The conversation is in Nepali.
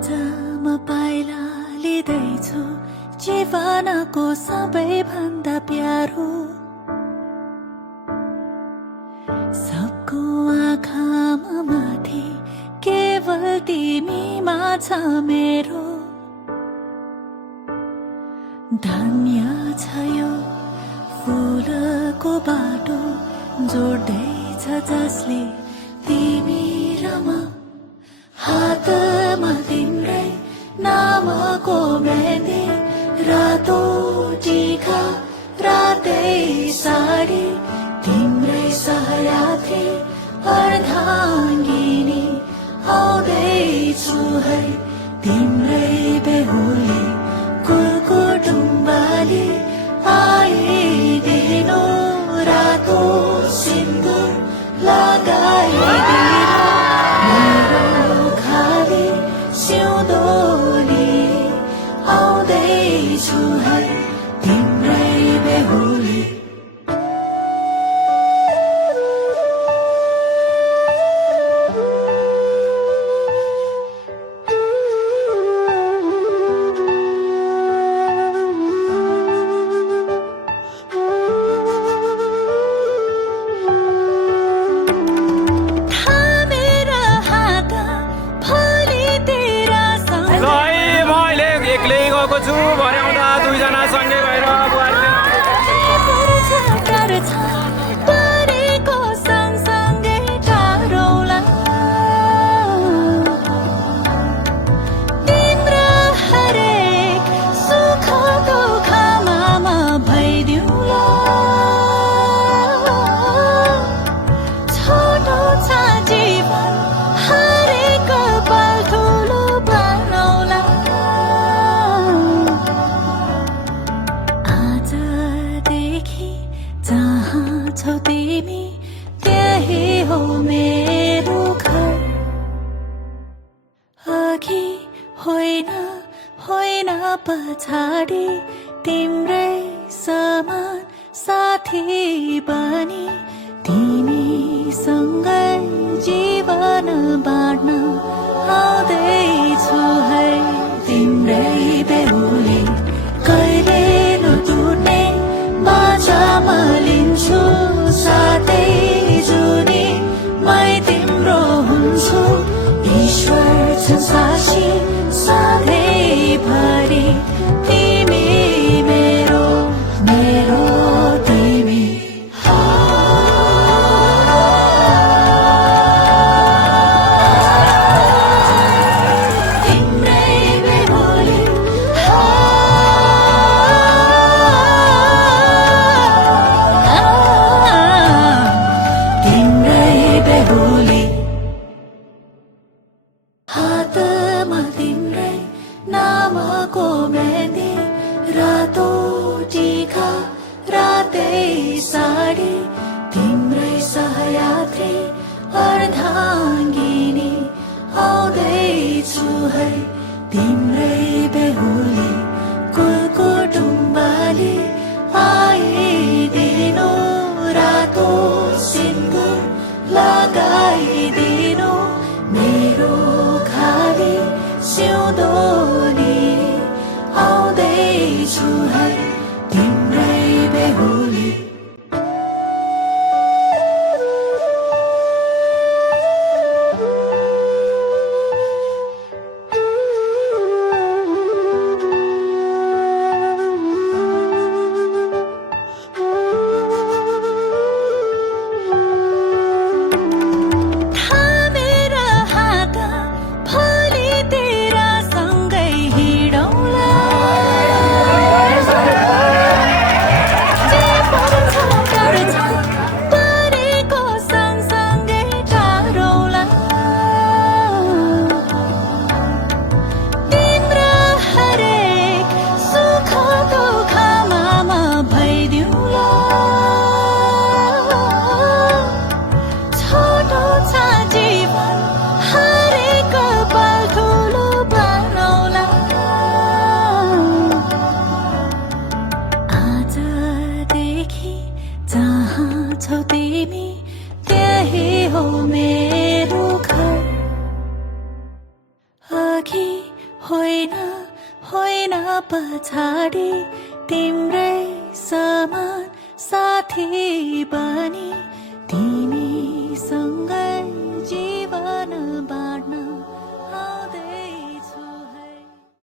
आज म पाइला लिँदैछु जीवनको सबैभन्दा प्यारो सबको आँखामा माथि केवल तिमीमा छ मेरो धन्य छ यो फुलको बाटो जोड्दैछ जसले तिमी र म हातमा तिम्रै नामको मेहन्दी रातो टीका रातै साडी तिम्रै सहयात्री अर्धाङ्गिनी आउँदैछु है तिम्रै बेहुली कुलकुटुम्बाली आइदिनु रातो सिन्दुर लगाइदिनु मेरो खाली सिउँदोली आउँदैछु है तिम्रै बेहुली भर्याउँदा दुईजना सँगै भएर बुहारीले जहाँ छौ तिमी त्यही हो मेरो घर अघि होइन होइन पछाडि तिम्रै समान साथी बनी तिमीसँगै जीवन बाँड्न आउँदैछु है तिम्रै बेहुली कहिले नटुट्ने बाचामा लिन्छु साथै जुनी मै तिम्रो हुन्छु ईश्वर छ साक्षी सधैँभरि तिमी मेरो मेरो तिमी हातमा तिम्रै नामको मेहन्दी रातो टीका रातै साडी तिम्रै सहयात्री अर्धाङ्गिनी आउँदैछु है तिम्रै बेहुली कुलकुटुम्बाली आइदिनु रातो सिन्दुर लगाइदिनु मेरो खाली सिउँदोली आउँदैछु है तिम्रै बेहुली छौ तिमी त्यही हो मेरो घर अघि पछाडि तिम्रै समान साथी बनी